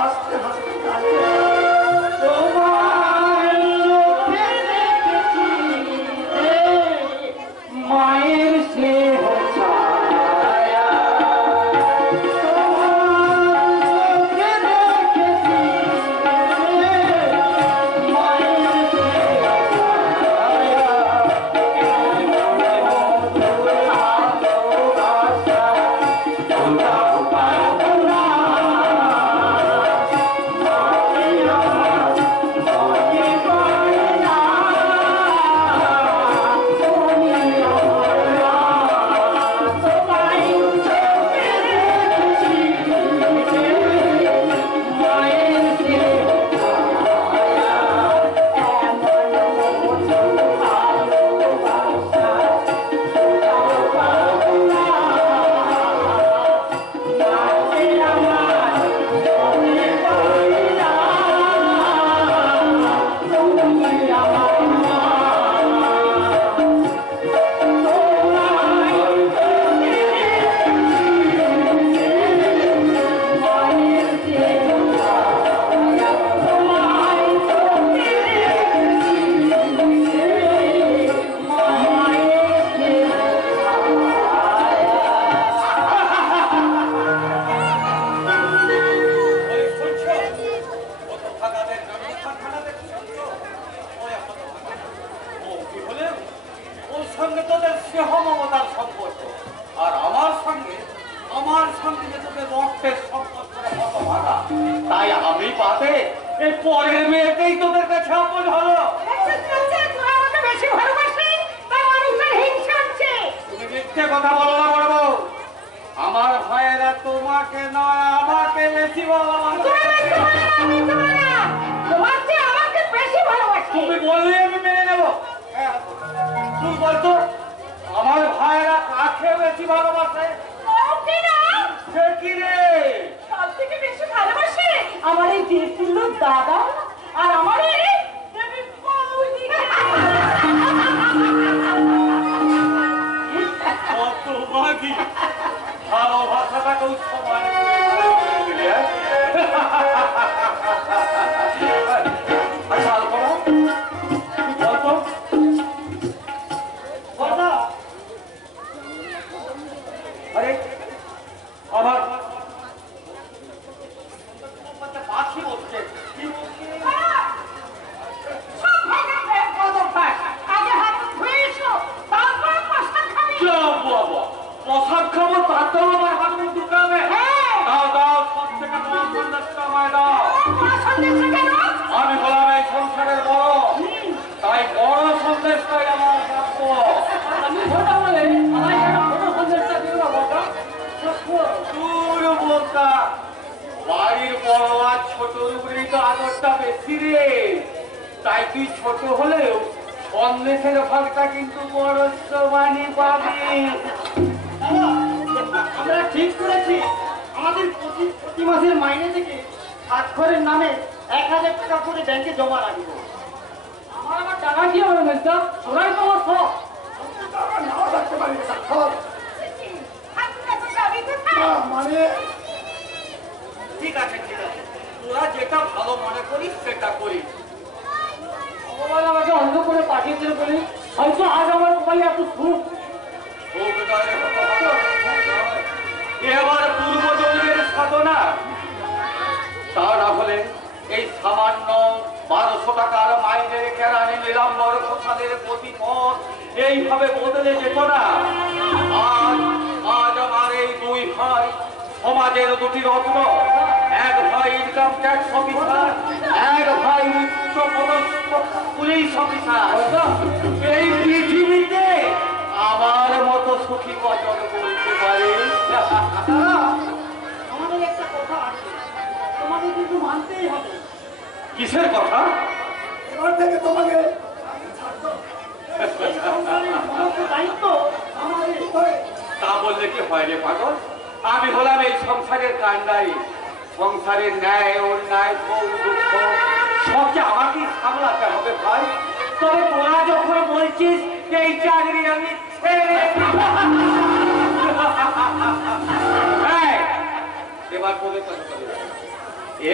হাসতে হাসতে কাঁদে। তোমার চোখে দেখেছি মায়ের স্নেহ ছায়া।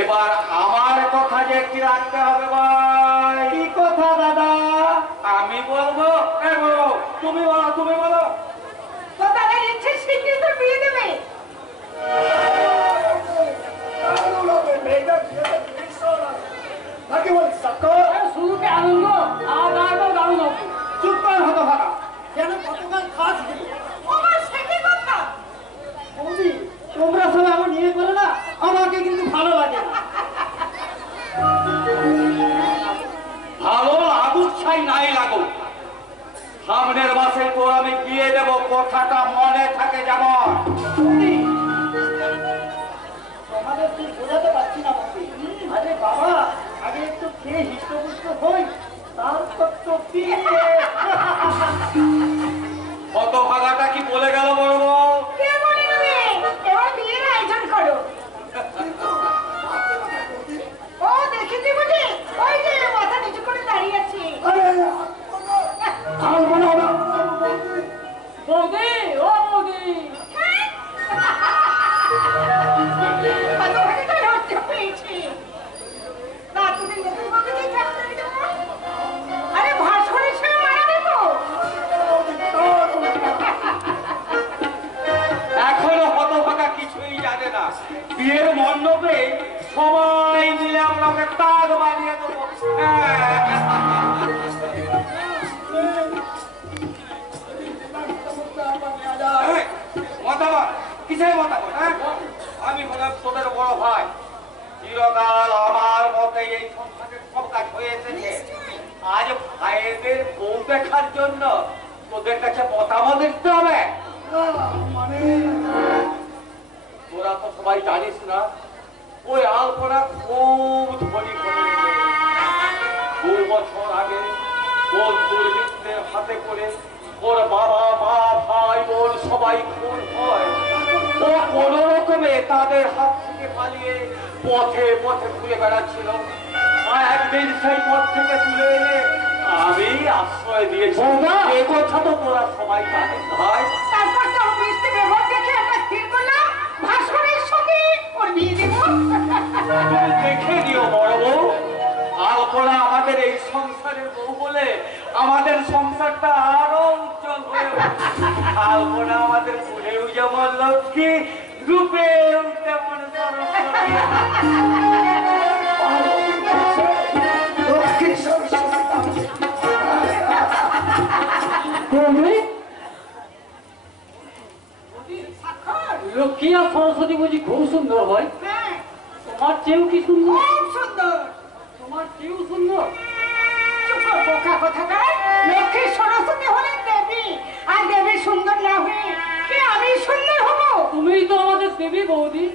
এবার আমার কথা যে কি রাখতে হবে ভাই। কি কথা দাদা? আমি বলবো তুমি বলো, তুমি বলো। তো দাদা ইচ্ছে শিগগিরই তোর বিয়ে দেবে। শুরুতে আনন্দ আর তারপর দারুণ হবে। চুপ কর হতভাগা, যেন কতকাল খাস দিল। আমার সে কি কথা? বৌদি, তোমরা সবাই আমার নিয়ে করো না, আমাকে কিন্তু ভালো লাগে না। ভালো লাগুক ছাই নাই লাগুক, সামনের মাসে তোর আমি বিয়ে দেবো, কথাটা মনে থাকে যেমন। বৌদি, তোমাদের তুই বোঝাতে পারছি না বৌদি। আরে বাবা, আগে একটু খেয়ে হিষ্টপুষ্ট হই, তারপর তো বিয়ে। কত ভাগাটা কি বলে গেল বড় বউ? কে বলে দেবে? এবার বিয়ের আয়োজন করো। ও দেখেছি বুঝি, ওই যে মাথা নিচু করে দাঁড়িয়ে আছে। আর মনে হবে বৌদি, ও বৌদি, কতখানি তো লজ্জা পেয়েছি। না তুমি নতুন বউকে চাকরি দেবো? আরে ভাস্করের সঙ্গে মানাবে তো। এখনো হতভাগা কিছুই জানে না। বিয়ের মণ্ডপে সবাই মিলে আমরা ওকে তাগ বানিয়ে দেবো। মতামত কিসের মতামত? আমি হলাম তোদের বড় ভাই, চিরকাল আমার মতে এই সংসারের সব কাজ হয়ে এসেছে। আজ ভাইদের বউ দেখার জন্য তোদের কাছে মতামত দিতে হবে। মানে তোরা তো সবাই জানিস না, ওই আলপনা খুব ধনী করে 2 বছর আগে ওর দুর্বৃত্তের হাতে করে ওর বাবা মা ভাই বোন সবাই খুন হয়। ও কোন রকমে তাদের হাত থেকে পালিয়ে পথে পথে ঘুরে বেড়াচ্ছিল। আর একদিন সেই পথ থেকে তুলে এনে আমি আশ্রয় দিয়েছি। এ কথা তো তোরা সবাই জানিস ভাই। তারপর তো মিষ্টি ব্যবহার দেখে আমরা স্থির করলাম ভাস্করের সঙ্গে ওর বিয়ে দেবো। তুমি দেখে নিও বড় বউ, আলপনা আমাদের এই সংসারের বউ বলে আমাদের সংসারটা আরো উজ্জ্বল হয়ে উঠবে। আলপনা আমাদের ফুলেও যেমন লক্ষ্মী, রূপেও তেমন সরস্বতী। লক্ষ্মী সরস্বতী। বৌদি, স্বাক্ষর? লক্ষ্মী আর সরস্বতী বুঝি খুব সুন্দর হয়? হ্যাঁ, তোমার চেয়েও কি সুন্দর? খুব সুন্দর। তোমার চেয়েও সুন্দর? চুপ কর বোকা কোথাকার। লক্ষ্মী সরস্বতী হলেন দেবী, আর দেবী সুন্দর না হয়ে কি আমি সুন্দর হব? তুমিই তো আমাদের দেবী বৌদি,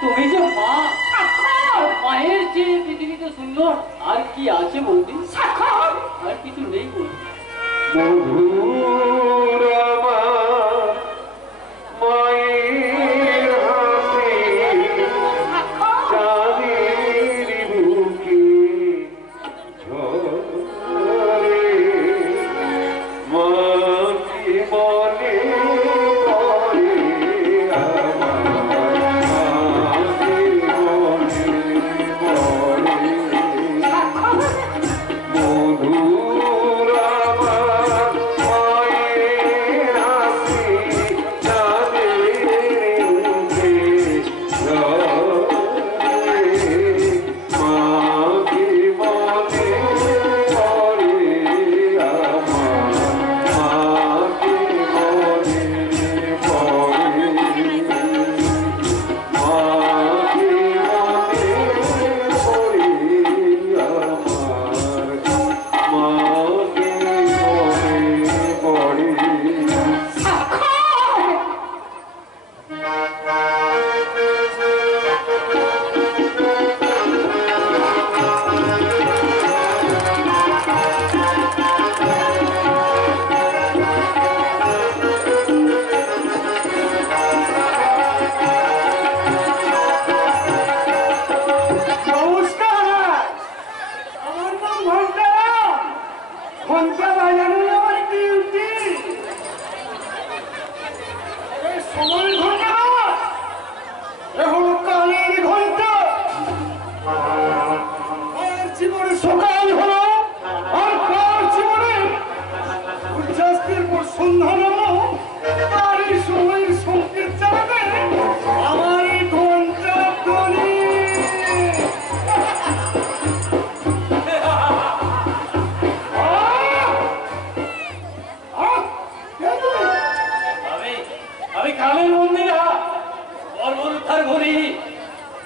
তুমি যে মা। স্বাক্ষর, মায়ের চেয়ে পৃথিবীতে সুন্দর আর কি আছে বৌদি? স্বাক্ষর। আর কিছু নেই বৌদি। মধুর আমার মায়ের হাসি, স্বাক্ষর, চাঁদের বুকে ঝরে, মাকে মনে পড়ে আমার, মাকে মনে পড়ে। স্বাক্ষর। মধুর আমার মায়ের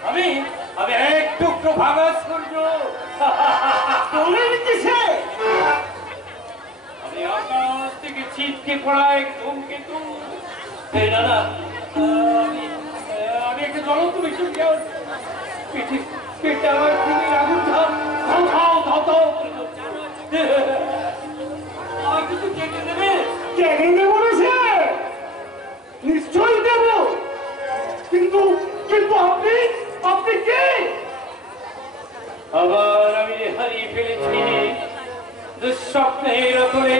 আমি আমি এক টুকরো ভাঙা সূর্য। দৌড়ে নিতেছে। আমি আকাশ থেকে ছিটকে পড়া এক ধূমকেতু। এই দাদা, আমি একটা জ্বলন্ত মিশন পেটে আমার খুবই আগুন ধাও ধাও ধাও ধাও করে জ্বলছে। আমার কিছু কেটে দেবে? কেড়ে নেব না সে, নিশ্চয়ই দেব, কিন্তু কিন্তু আপনি আপনি কে? আবার আমি হারিয়ে ফেলেছি দুঃস্বপ্নের করে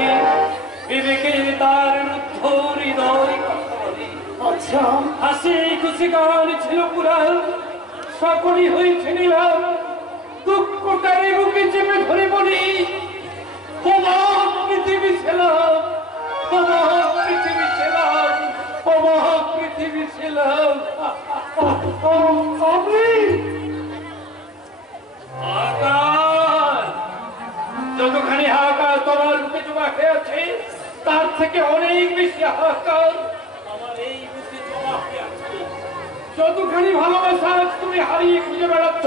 বিবেকের তার রুদ্ধ হৃদয় কথা বলে। আচ্ছা, হাসি খুশি গান ছিল পুরাণ, সকলই হয়েছে নিলাম। দুঃখটারে বুকে চেপে ধরে বলি, অবাক পৃথিবী ছিলাম, অবাক পৃথিবী ছিলাম, অবাক পৃথিবী ছিলাম। আপনি আকাশ, যতখানি হাহাকার তোমার বুকে জমা হয়ে আছে, তার থেকে অনেক বেশি হাহাকার আমার এই বুকে জমা হয়ে আছে। যতখানি ভালোবাসা আজ তুমি হারিয়ে খুঁজে বেড়াচ্ছ,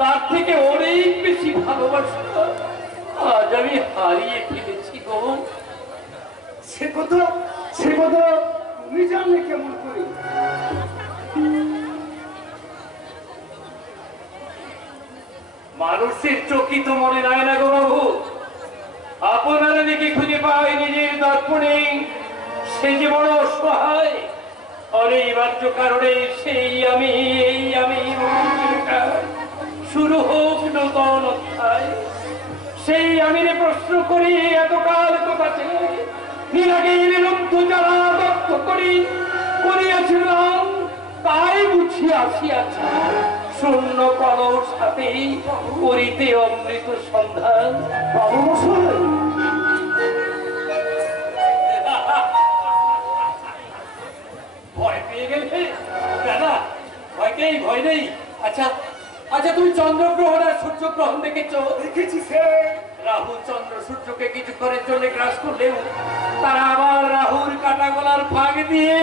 তার থেকে অনেক বেশি ভালোবাসা আজ আমি হারিয়ে ফেলেছি গো। সে কথা তুমি জানলে কেমন করে? মানুষের চোখই তো মনে নাই না গো বাবু। আপনারা নাকি খুঁজে পায় নিজের দর্পণে, সে যে বড় অসহায়। আর এই বাহ্য কারণে এই আমি শুরু হোক নতুন অধ্যায়। সেই আমি প্রশ্ন করি, এতকাল কথা ছিল নিরাগের রুদ্ধ জ্বালা দগ্ধ করিয়াছিলাম, তাই বুঝি আসিয়াছি শূন্য কলর সাথে করিতে অমৃত সন্ধান। বাবু মশাই, ভয় পেয়ে গেলে দাদা? ভয় নেই। আচ্ছা আচ্ছা, তুমি চন্দ্রগ্রহণ আর সূর্যগ্রহণ দেখেছো? দেখেছি সে। রাহু চন্দ্র সূর্যকে কিছুক্ষণের জন্য গ্রাস করলেও তারা আবার রাহুর কাটা গলার ফাঁক দিয়ে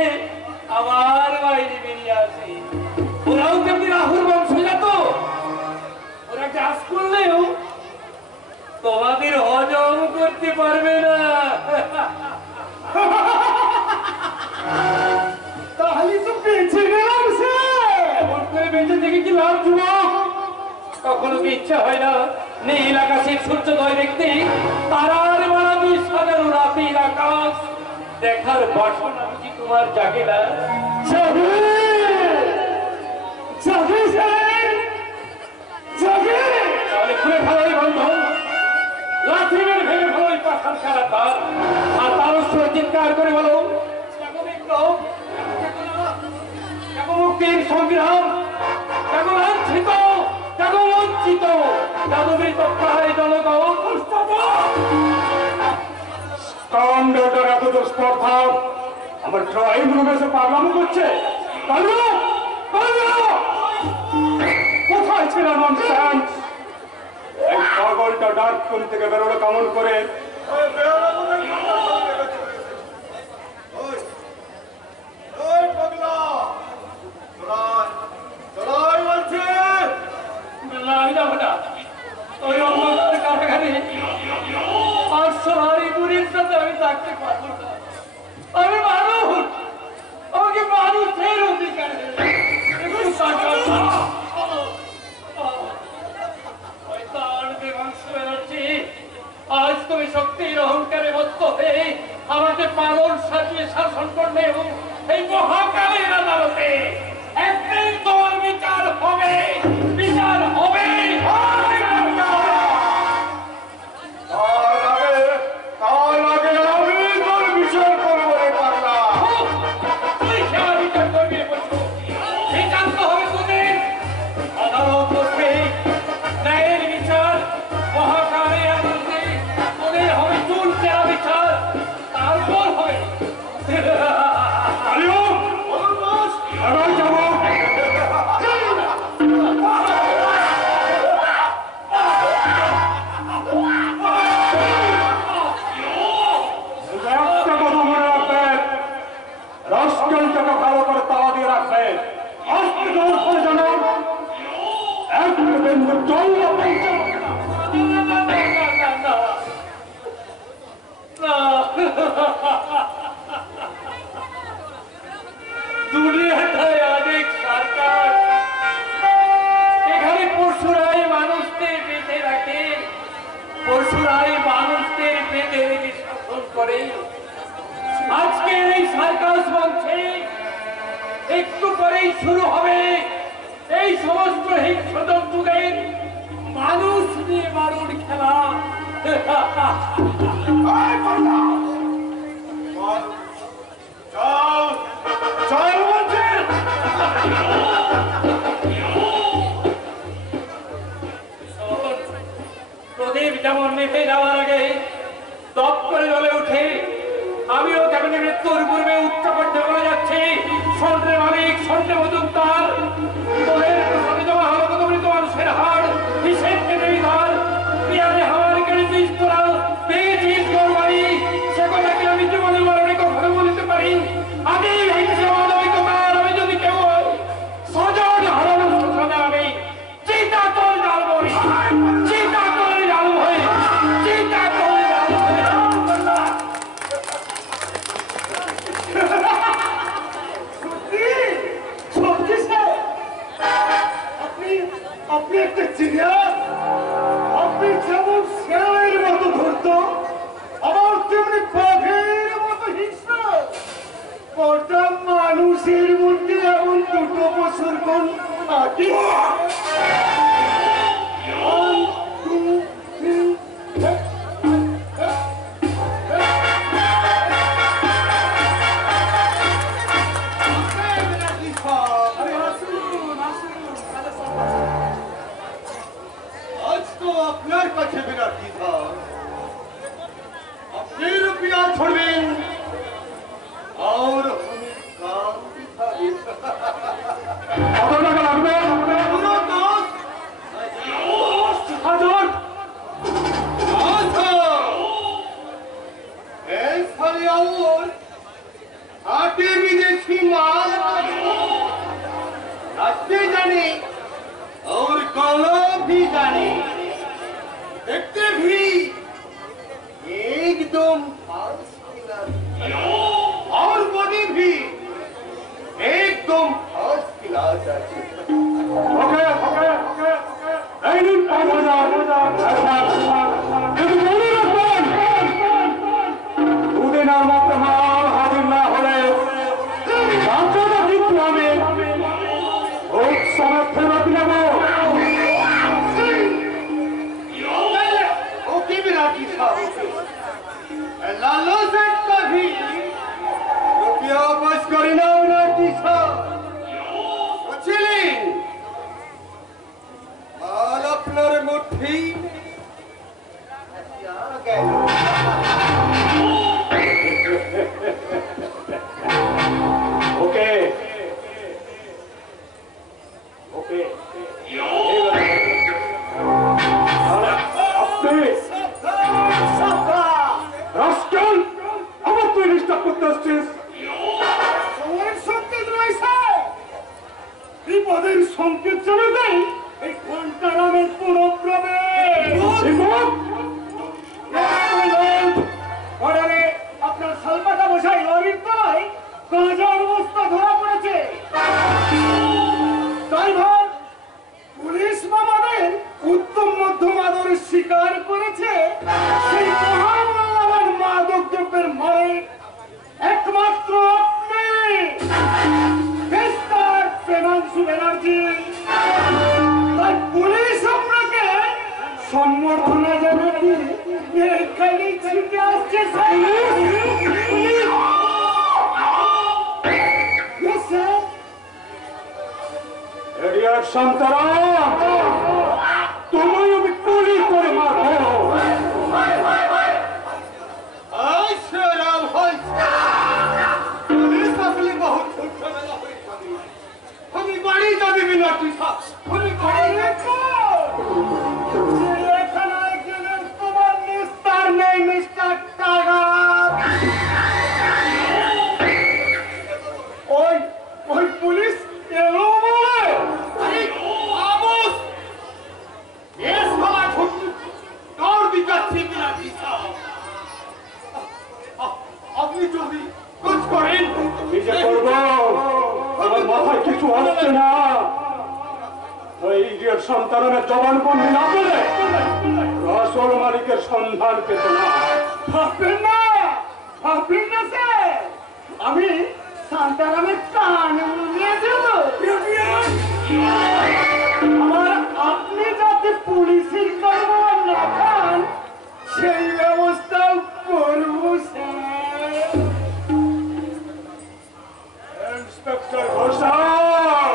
আবার বাইরে বেরিয়ে আসে। ওরাও তেমনি রাহুর বংশজাত। ওরা গ্রাস করলেও তোমাদের হজম করতে পারবে না। তাহলে তো বেঁচে গেলাম সে। এমন করে বেঁচে থেকে কি লাভ যুবক? কখনো কি ইচ্ছা হয় না নীল আকাশের সূর্যোদয় দেখতে? তারার মারা ২০,০০০ রাতের আকাশ দেখার বাসনা বুঝি তোমার জাগে না? তাহলে খুলে ফেলোই বন্ধন, লাঠি মেরে ভেঙে ফেলোই পাখান খারাপ তার, আর তার চিৎকার করে বলো, মুক্তির সংগ্রাম, কেন লাঞ্ছিত, কেন বঞ্চিত, যাদবের তৎকায় জনগণ এত স্পর্ধা আমার ট্রাইব রুমে এসে পাগলামো করছে। কোথায় ছিল ননসেন্স? এই পাগলটা ডার্ক রুম থেকে বেরোলো কেমন করে? আমি থাকতে পারবো না। আমি মানুষ, আমাকে মানুষের অধিকার আজ তুমি শক্তির অহংকারে মত্ত হয়ে আমাকে পাগল সাজিয়ে শাসন করলে এবং এই মহাকালের আদালতে একদিন তোমার বিচার হবে, বিচার হবে। তার আগে আমি করে আজকে এই সার্কাস মঞ্চে একটু পরেই শুরু হবে এই সমস্ত হিংসতম যুগের মানুষ নিয়ে মারুর খেলা। প্রদীপ যেমন নিভে যাওয়ার আগে দপ করে জ্বলে উঠে, আমিও তেমনি মৃত্যুর পূর্বে উচ্চ কণ্ঠে বলে যাচ্ছি, সন্ধ্যে মালিক সন্ধ্যে মজুমদার তোদের প্রসাদে জমা হলো কত মৃত মানুষের হাড়, হিসেব কেটে ধার পিয়ারে হাওয়ার কেড়ে দিস তোরা পেয়েছিস গরবাড়ি, সে কথা কি আমি জীবনে মরণে কখনো বলতে পারি? আমি হিংসে মানবিকতার আমি যদি কেউ সজন হারানো শ্মশানে আমি চিন্তা তোর জ্বালবো, চিন্তা তোর জ্বালবো, চিন্তা তোর জ্বালবো। আপনি একটা চিড়িয়া, আপনি যেমন শেয়ালের মতো ধরত, আবার তেমনি বাঘের মতো হিংস্র। কটা মানুষের মধ্যে এমন দুটো বছর কোন থাকে? আপনার কাছে বিরাট দ্বিধা, আপনি রুপিয়া ছড়বেন আর কত টাকা লাগবে? পুরো 10,000। এই সালে আর হাটে বিদেশি মাল রাস্তে জানে और गला भी जाने, देखते भी एकदम और बॉडी भी एकदम फर्स्ट क्लास है। ओके ओके ओके नहीं नहीं 5,000 কিন্তু মনে রাখবেন দুদিন আর মাত্র মাল হাজির না হলে রাজ্যটা কিন্তু আমি খুব সময় ফেরত নেব। लालो से कभी रुपया वापस करना बुझलेন? माल আপনার মুঠি ओके ओके রাস্কেল, আমার তুই ডিস্টার্ব করতে আসছিস? বিপদের সংকেত চলে দেয় এই ঘন্টা নামের পুরোক্রমে আপনার সালপাতা বসাই লরির তলায় গাঁজার অবস্থা ধরা পড়েছে। ড্রাইভার পুলিশ মামাদের উত্তম মধ্যম আদরের স্বীকার করেছে সেই মহামূল্যবান মাদক দ্রব্যের মালিক একমাত্র আপনি, মিস্টার প্রেমাংশু ব্যানার্জি। তাই পুলিশ আপনাকে সম্বর্ধনা জানাতে এখানে ছুটে আসছে। সন্তান তুমি আমি গুলি করে মারবো। আমি বাড়ি যাবি না, তুই তোমার নিস্তার নেই মিস্টার টাকা। ওই পুলিশ এলো বলে আপনি যদি কুছ করেন নিজে করবো, আমার মাথায় কিছু আসছে না। ওই ইডিয়ট সন্তানের জবানবন্দি না পেলে আসল মালিকের সন্ধান পেত না। ভাববেন না আপনি না স্যার, আমি শান্তারামের কান নিয়ে যাব। আর আপনি যাতে পুলিশের করবো না খান সেই ব্যবস্থাও করবো স্যার। ইন্সপেক্টর ঘোষাল,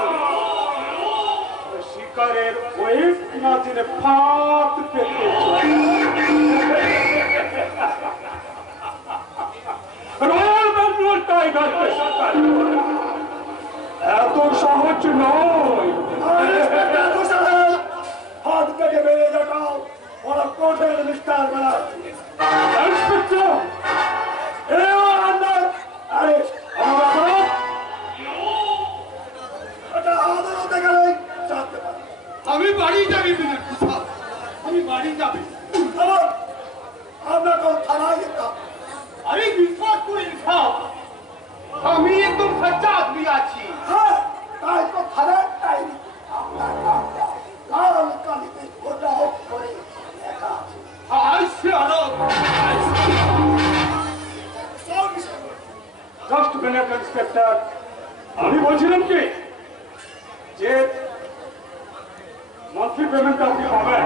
শিকারের ওয়েব না জেনে ফাঁদ পেতে রয়্যাল বেঙ্গল টাইগার এত সহজ নয়। হাত কেটে বেরিয়ে যাও, ওরা কোর্টের মিস্টার বানাচ্ছে। ইন্সপেক্টর, আরে আদালতে গেলে জানতে পারি। আমি বাড়ি যাবি, আমি বাড়ি যাবি। আপনাকে থানায় যেতাম। আমি বিশ্বাস করি সব, আমি একদম সচ্চা আদমি আছি। হ্যাঁ, তাই তো থানার টাইম আপনার নামটা লাল কালিতে গোটা করে লেখা আছে। জাস্ট মিনিট ইন্সপেক্টর, আমি বলছিলাম কি যে মান্থলি পেমেন্ট আপনি পাবেন,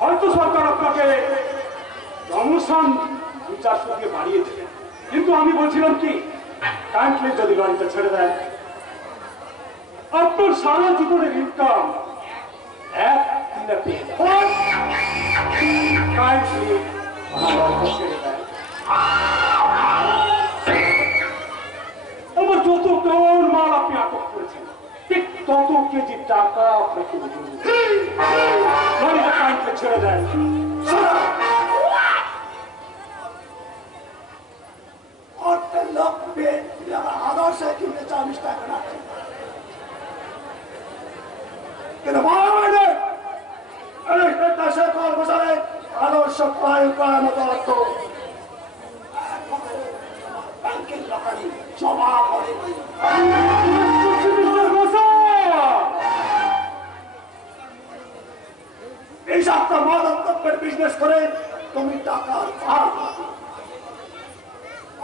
হয়তো সরকার আপনাকে প্রমোশন 200-400 দিয়ে বাড়িয়ে দেবে, কিন্তু আমি বলছিলাম কি কাইন্ডলি যদি গাড়িটা ছেড়ে দেন, আপনার সারা জীবনের ইনকাম একদিনে পেয়ে যাবেন। কাইন্ডলি ছেড়ে দেন। আমার যত টন মাল আপনি আটক করেছেন ঠিক তত কেজি টাকা আপনাকে গাড়িটা কাইন্ডলি ছেড়ে দেন। আদর্শ কিনতে 40 টাকা রাখে, কিন্তু আদর্শ প্রয়োগ করার মতো অর্থ ব্যাংকের লোকালি জমা করে। এই সপ্তাহ মাদকের বিজনেস করে তুমি টাকা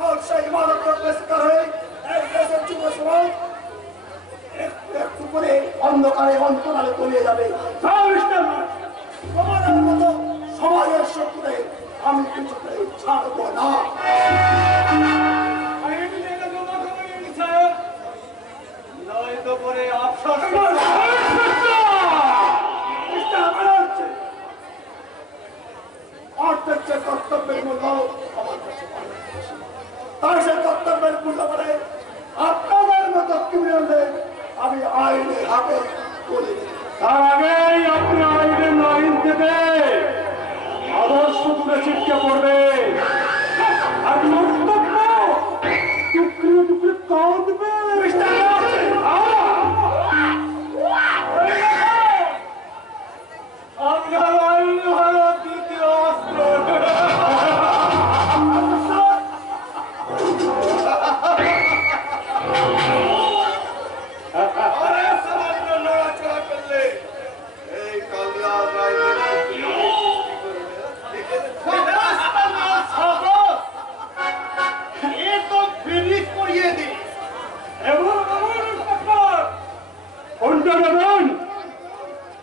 আর সেই মাদকের শিকার হয়ে এক দেশের যুব সমাজ একটু করে অন্ধকারে অন্তরালে তলিয়ে যাবে। তোমাদের মতো সমাজের শত্রুরে আমি কিছুতে ছাড়বো না। অর্থের যে কর্তব্যের মূল্য আমার কাছে তার সে কর্তব্যের মূল্য করে আপনাদের মতো ক্রিমিনালদের আমি আইনের হাতে তুলে দিই। তার আগেই আপনি আইনের লাইন থেকে আদর্শ দূরে ছিটকে পড়বে আর কর্তব্য টুকরে টুকরে কাঁদবে। আপনার আইন হল দ্বিতীয় অস্ত্র।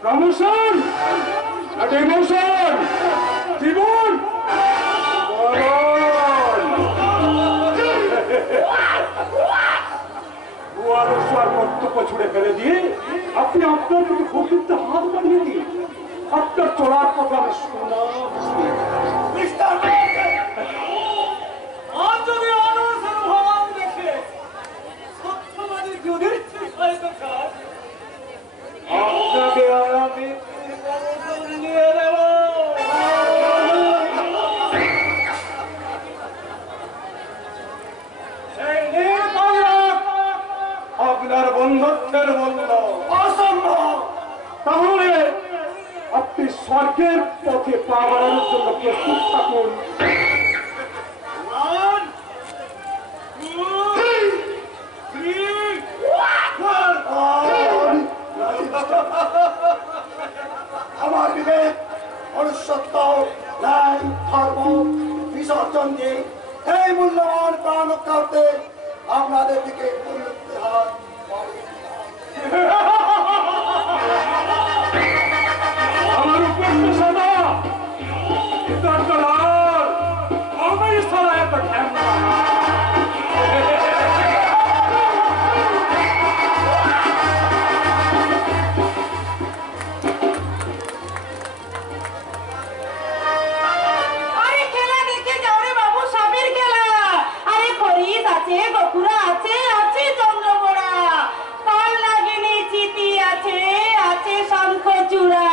প্রমোশন না ডিমোশন, জীবন কর্তব্য ছুড়ে ফেলে দিয়ে আপনি আপনার যদি ফকিরতে হাত বাড়িয়ে দিন, আপনার চলার কথা আমি শুনলাম। আপনাকে আমি নিয়ে নেব। আপনার বন্ধুত্বের মূল্য অসম্ভব। তাহলে আপনি স্বর্গের পথে পা বাড়ানোর জন্য প্রস্তুত থাকুন। আমার বিবেক মনুষ্যত্ব ন্যায় ধর্ম বিসর্জন দিয়ে মূল্যবান প্রাণ রক্ষা করতে আপনাদের দিকে উন্নতি হাত আমার উপর তো সদা দরকার আমার সারা এত ঠান্ডা বকুড়া আছে, আছে চন্দ্রবোড়া, কাল লাগেনি চিতি আছে, আছে শঙ্খচূড়া।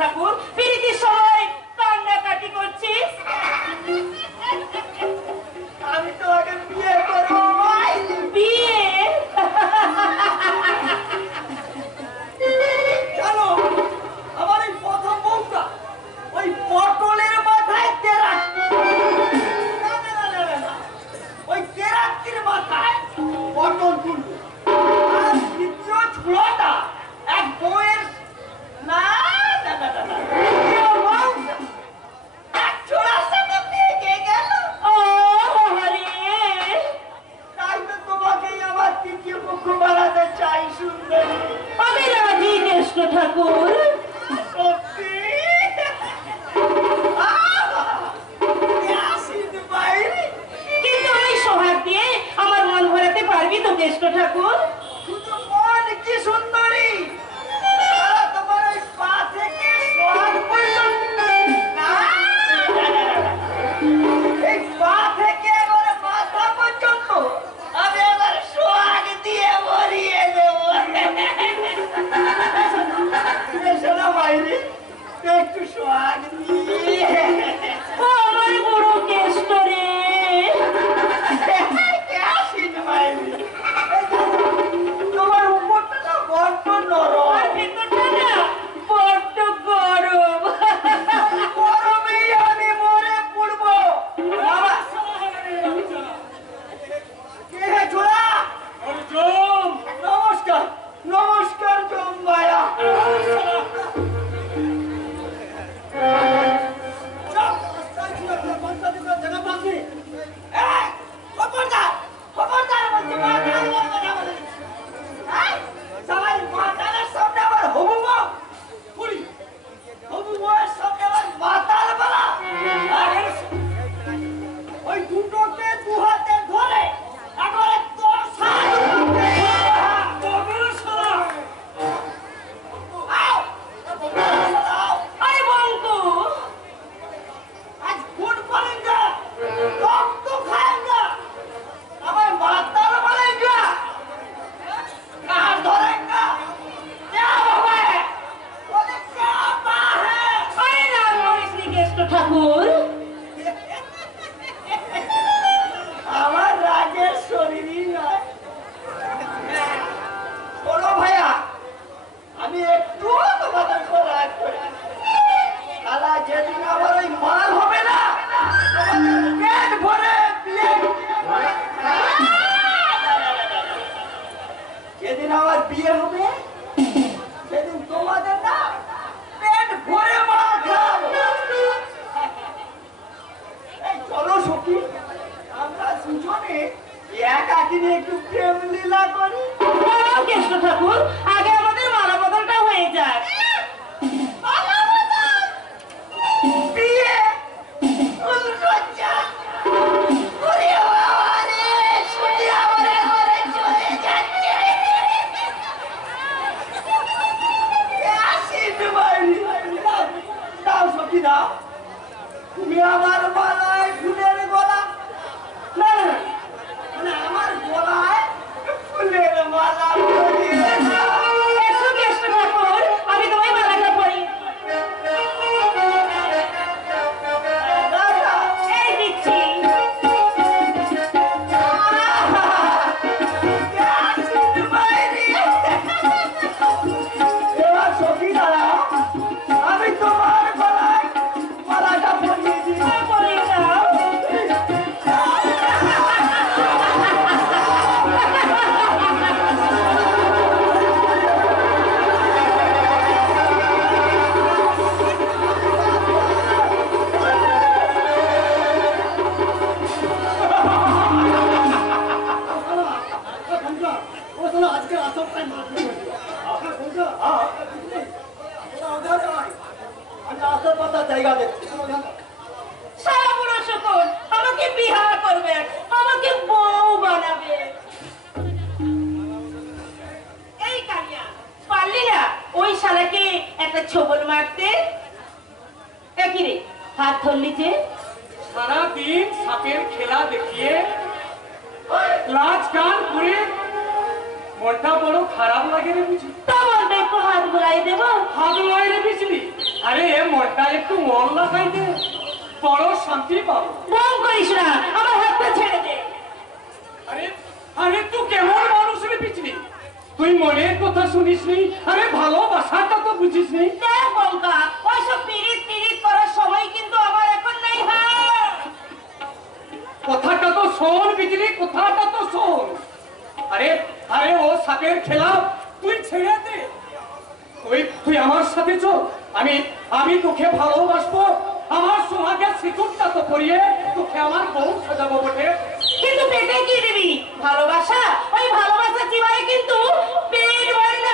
ঠাকুর ফিরিতে সময় কান্না সুন্দরী? আমি রাজি কেষ্ট ঠাকুর। সত্যি? আসিস বাইরে। কিন্তু ওই সোহাগ দিয়ে আমার মন ভরাতে পারবি তো কেষ্ট ঠাকুর? শুধু মন কি সুন্দরী, সারা তোমার ওই পা থেকে সোহাগ পর্যন্ত। না, এই পা থেকে এবারে মাথা পর্যন্ত আমি এবার সোহাগ দিয়ে ভরিয়ে দেবো। শোনা বাইরে, একটু সোহাগ দিয়ে। ও আমার বড় কেষ্ট রে। আসিস বাইরে। তোমার উপরটা না বড্ড নরম। আর ভেতরটা না বড্ড গরম। গরমেই আমি মরে পড়বো। বাবা, কে হে ছোড়া? অর্জুন নমস্কার, নমস্কার জম্বায়া। খবরদার, খবরদার বলছি, মাথায় লাগবে না বলে। এই, সবাই মাতালের সামনে আবার হবু বউ? পুরি, হবু বউয়ের সামনে আবার মাতাল বলা? ওই দুটোকে দু হাতে ধরে একবারে তোর সাথে আরে বঙ্কু, आज फूट पड़ेगा, रक्त खाएगा, हमें माताल बनेगा, कहाँ धरेगा, क्या बाबा है, बोले क्या बा है? আরে রাগ করিস নি কেষ্ট ঠাকুর। আমার রাগের শরীরই নয়। বলো ভাইয়া, আমি একটু তোমাদের উপর রাগ করি না। শালা যেদিন আমার ওই মাল হবে না, তোমাদের পেট ভরে যেদিন আমার বিয়ে হবে, সেদিন তোমাদের না পেট ভরে মাল খাবো। এই চলো সখী, আমরা দুজনে একাকিনী একটু প্রেম লীলা করি। বলো কেষ্ট ঠাকুর, আগে আমাদের মালা বদলটা হয়ে যাক। মালা বদল, বিয়ে, ফুলসজ্জা। ওরে বাবা রে, শুনে আমার ঘরে চলে যাচ্ছে। আসিস বাড়ি। দাও, দাও সখী দাও। তুমি আমার মালায় ফুলের গলা, না না না, মানে আমার গলায় ফুলের মালা পরিয়ে দাও। এসো কেষ্ট ঠাকুর, আমি তোমায় মালাটা পরি। দাদা, এই দিচ্ছি। আসিস বাইরে। এবার সখী দাঁড়াও, আমি তোমার গলায় মালাটা পরিয়ে দিই। পরে যাও। জায়গা দেখছি। সারা বুড়ো শকুন আমাকে বিবাহ করবে, আমাকে বউ বানাবে। এই কালিয়া, পারলি না ওই শালাকে একটা ছবল মারতে? একই রে, হাত ধরলি যে? সারাদিন সাপের খেলা দেখিয়ে লাজ গান করে মনটা বড় খারাপ লাগে রে বুঝি। তো বলবে একটু হাত ঘুরাই দেবো? হাত লয় রে বুঝলি। আরে মনটা একটু মন লাগাই দে, বড় শান্তি পাবো। রং করিস না, আমার হাতটা ছেড়ে দে। আরে আরে তুই কেমন মানুষ রে পিছলি? তুই মনের কথা শুনিস নি? আরে ভালোবাসাটা তো বুঝিস নি? দেখ বঙ্কা, ওইসব পিরিত পিরিত করার সময় কিন্তু আমার এখন নেই। হ্যাঁ, কথাটা তো শোন বিজলি, কথাটা তো শোন। আরে আরে ও সাপের খেলা তুই ছেড়ে দে। তুই আমার সাথে চল, আমি তোকে ভালোবাসবো। আমার সোহাগে সিঁদুরটা তো পরিয়ে তোকে আমার বউ সাজাবো বটে। কিন্তু পেটে কি দিবি? ভালোবাসা, ওই ভালোবাসা চিবায় কিন্তু পেট ভরে না।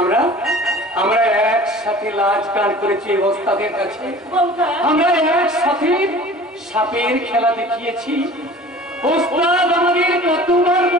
আমরা আমরা একসাথে লাজ গান করেছি ওস্তাদের কাছে, আমরা একসাথে সাপের খেলা দেখিয়েছি। ওস্তাদ আমাদের কতবার